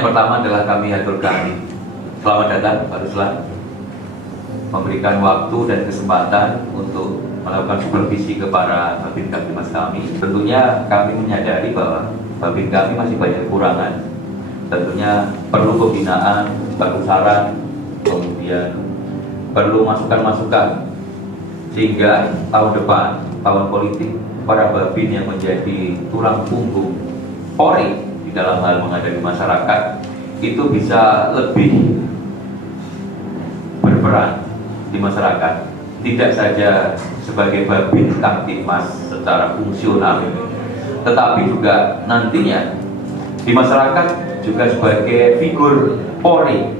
yang pertama adalah kami haturkan selamat datang Pak Ruslan, memberikan waktu dan kesempatan untuk melakukan supervisi kepada Babin Kaptimas kami. Tentunya kami menyadari bahwa Babin kami masih banyak kekurangan. Tentunya perlu pembinaan, baru saran, kemudian perlu masukan-masukan sehingga tahun depan, tahun politik, para Babin yang menjadi tulang punggung Polri di dalam hal menghadapi masyarakat itu bisa lebih berperan di masyarakat, tidak saja sebagai Babin Kaptimas secara fungsional, tetapi juga nantinya di masyarakat juga sebagai figur Polri.